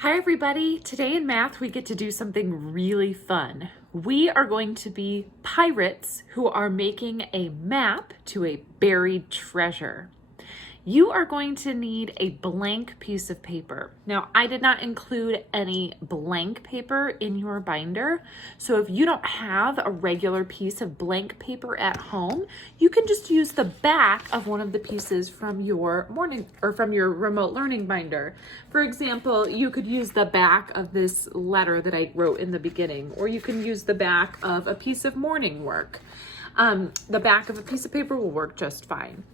Hi everybody! Today in math we get to do something really fun. We are going to be pirates who are making a map to a buried treasure. You are going to need a blank piece of paper. Now, I did not include any blank paper in your binder, so if you don't have a regular piece of blank paper at home, you can just use the back of one of the pieces from your remote learning binder. For example, you could use the back of this letter that I wrote in the beginning, or you can use the back of a piece of morning work. The back of a piece of paper will work just fine.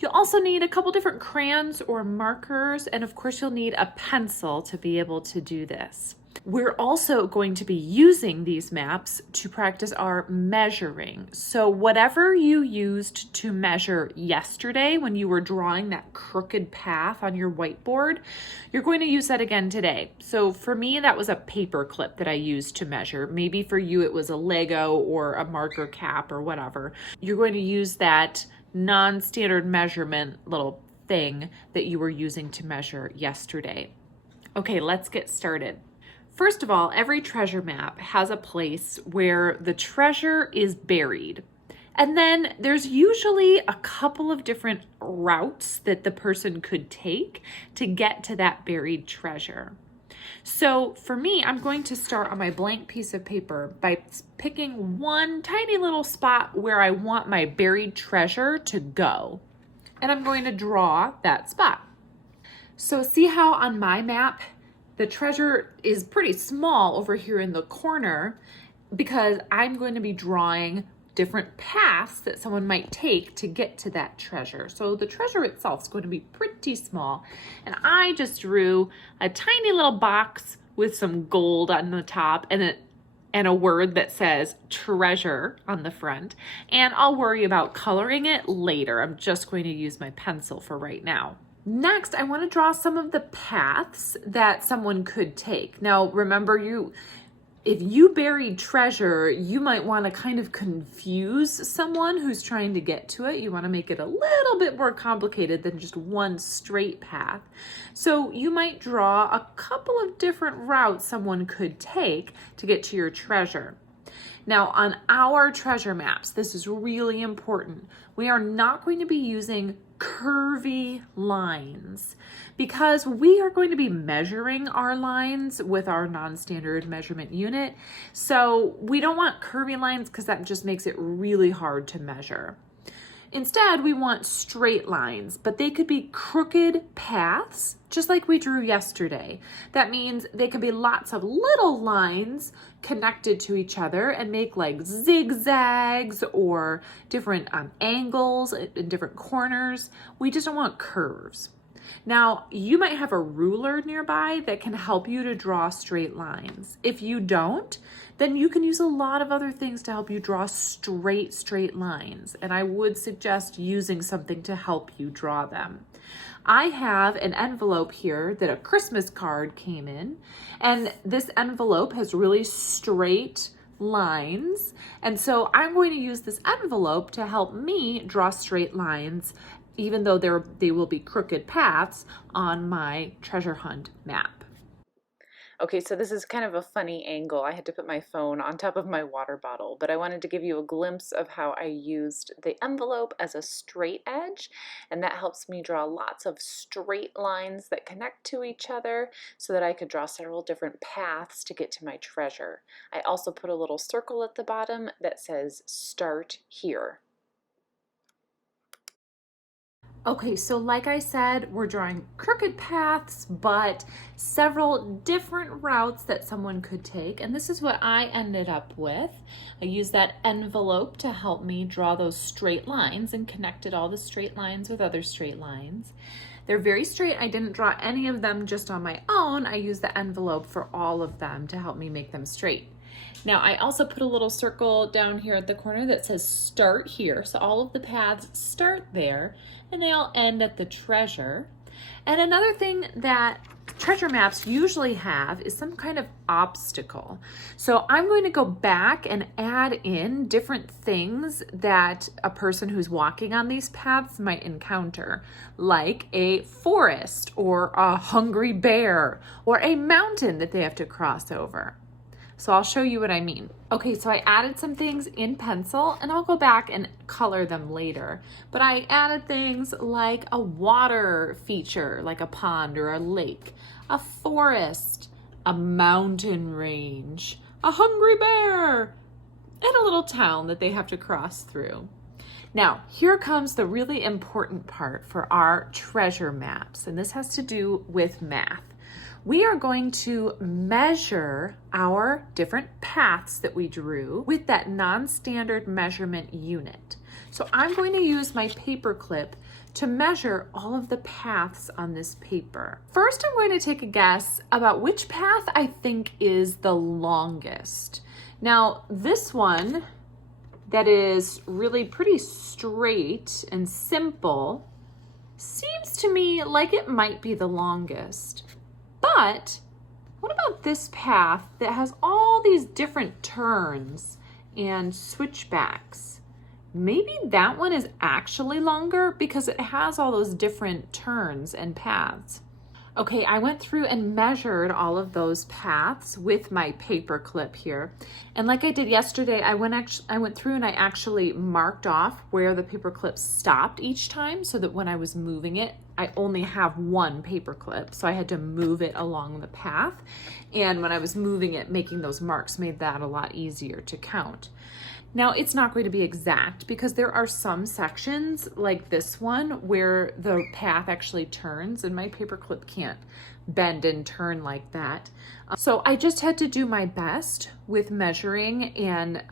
You'll also need a couple different crayons or markers, and of course you'll need a pencil to be able to do this. We're also going to be using these maps to practice our measuring. So whatever you used to measure yesterday when you were drawing that crooked path on your whiteboard, you're going to use that again today. So for me, that was a paper clip that I used to measure. Maybe for you, it was a Lego or a marker cap or whatever. You're going to use that non-standard measurement little thing that you were using to measure yesterday. Okay, let's get started. First of all, every treasure map has a place where the treasure is buried. And then there's usually a couple of different routes that the person could take to get to that buried treasure. So for me, I'm going to start on my blank piece of paper by picking one tiny little spot where I want my buried treasure to go. And I'm going to draw that spot. So see how on my map, the treasure is pretty small over here in the corner because I'm going to be drawing different paths that someone might take to get to that treasure. So the treasure itself is going to be pretty small. And I just drew a tiny little box with some gold on the top and a word that says treasure on the front. And I'll worry about coloring it later. I'm just going to use my pencil for right now. Next, I want to draw some of the paths that someone could take. Now, remember, if you buried treasure, you might want to kind of confuse someone who's trying to get to it. You want to make it a little bit more complicated than just one straight path. So you might draw a couple of different routes someone could take to get to your treasure. Now, on our treasure maps, this is really important. We are not going to be using curvy lines because we are going to be measuring our lines with our non-standard measurement unit. So we don't want curvy lines because that just makes it really hard to measure. Instead, we want straight lines, but they could be crooked paths, just like we drew yesterday. That means they could be lots of little lines connected to each other and make like zigzags or different angles in different corners. We just don't want curves. Now, you might have a ruler nearby that can help you to draw straight lines. If you don't, then you can use a lot of other things to help you draw straight lines. And I would suggest using something to help you draw them. I have an envelope here that a Christmas card came in, and this envelope has really straight lines. And so I'm going to use this envelope to help me draw straight lines, even though they will be crooked paths on my treasure hunt map. Okay, so this is kind of a funny angle. I had to put my phone on top of my water bottle, but I wanted to give you a glimpse of how I used the envelope as a straight edge, and that helps me draw lots of straight lines that connect to each other so that I could draw several different paths to get to my treasure. I also put a little circle at the bottom that says start here. Okay, so like I said, we're drawing crooked paths, but several different routes that someone could take. And this is what I ended up with. I used that envelope to help me draw those straight lines and connected all the straight lines with other straight lines. They're very straight. I didn't draw any of them just on my own. I used the envelope for all of them to help me make them straight. Now, I also put a little circle down here at the corner that says start here. So all of the paths start there and they all end at the treasure. And another thing that treasure maps usually have is some kind of obstacle. So I'm going to go back and add in different things that a person who's walking on these paths might encounter, like a forest or a hungry bear or a mountain that they have to cross over. So I'll show you what I mean. Okay, so I added some things in pencil and I'll go back and color them later. But I added things like a water feature, like a pond or a lake, a forest, a mountain range, a hungry bear, and a little town that they have to cross through. Now, here comes the really important part for our treasure maps, and this has to do with math. We are going to measure our different paths that we drew with that non-standard measurement unit. So I'm going to use my paper clip to measure all of the paths on this paper. First, I'm going to take a guess about which path I think is the longest. Now, this one that is really pretty straight and simple seems to me like it might be the longest. But what about this path that has all these different turns and switchbacks? Maybe that one is actually longer because it has all those different turns and paths. Okay, I went through and measured all of those paths with my paper clip here. And like I did yesterday, I went through and I actually marked off where the paper clip stopped each time so that when I was moving it, I only have one paper clip. So I had to move it along the path. And when I was moving it, making those marks made that a lot easier to count. Now, it's not going to be exact because there are some sections like this one where the path actually turns and my paper clip can't bend and turn like that. So I just had to do my best with measuring, and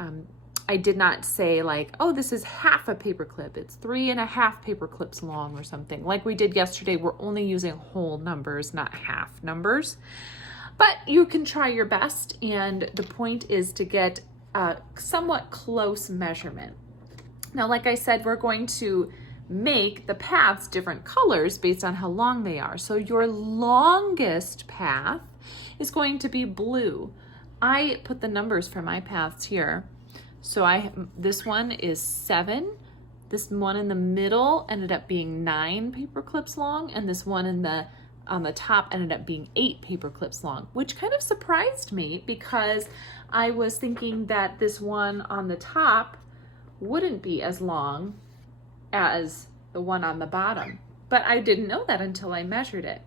I did not say like, oh, this is half a paper clip. It's 3.5 paper clips long or something. Like we did yesterday, we're only using whole numbers, not half numbers. But you can try your best, and the point is to get a somewhat close measurement. Now, like I said, we're going to make the paths different colors based on how long they are. So your longest path is going to be blue. I put the numbers for my paths here. So this one is 7. This one in the middle ended up being 9 paper clips long, and this one on the top ended up being 8 paper clips long, which kind of surprised me because I was thinking that this one on the top wouldn't be as long as the one on the bottom, but I didn't know that until I measured it.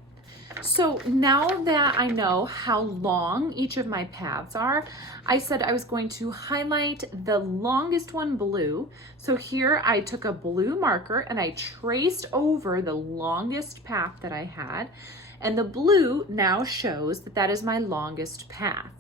So now that I know how long each of my paths are, I said I was going to highlight the longest one blue. So here I took a blue marker and I traced over the longest path that I had, and the blue now shows that that is my longest path.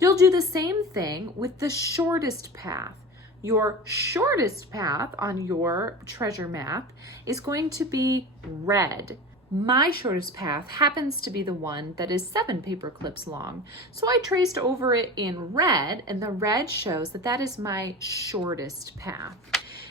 You'll do the same thing with the shortest path. Your shortest path on your treasure map is going to be red. My shortest path happens to be the one that is 7 paper clips long. So I traced over it in red, and the red shows that that is my shortest path.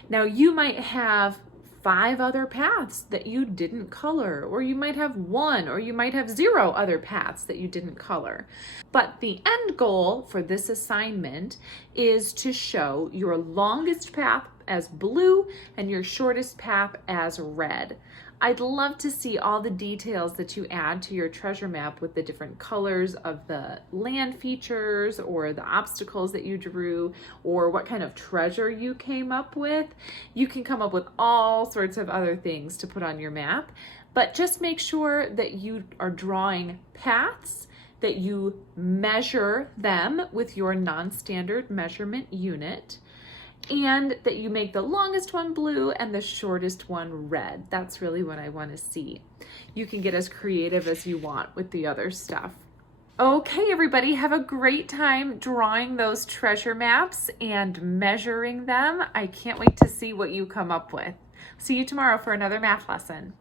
Now you might have 5 other paths that you didn't color, or you might have 1, or you might have 0 other paths that you didn't color. But the end goal for this assignment is to show your longest path as blue and your shortest path as red. I'd love to see all the details that you add to your treasure map with the different colors of the land features or the obstacles that you drew or what kind of treasure you came up with. You can come up with all sorts of other things to put on your map, but just make sure that you are drawing paths, that you measure them with your non-standard measurement unit, and that you make the longest one blue and the shortest one red. That's really what I want to see. You can get as creative as you want with the other stuff. Okay, everybody, have a great time drawing those treasure maps and measuring them. I can't wait to see what you come up with. See you tomorrow for another math lesson.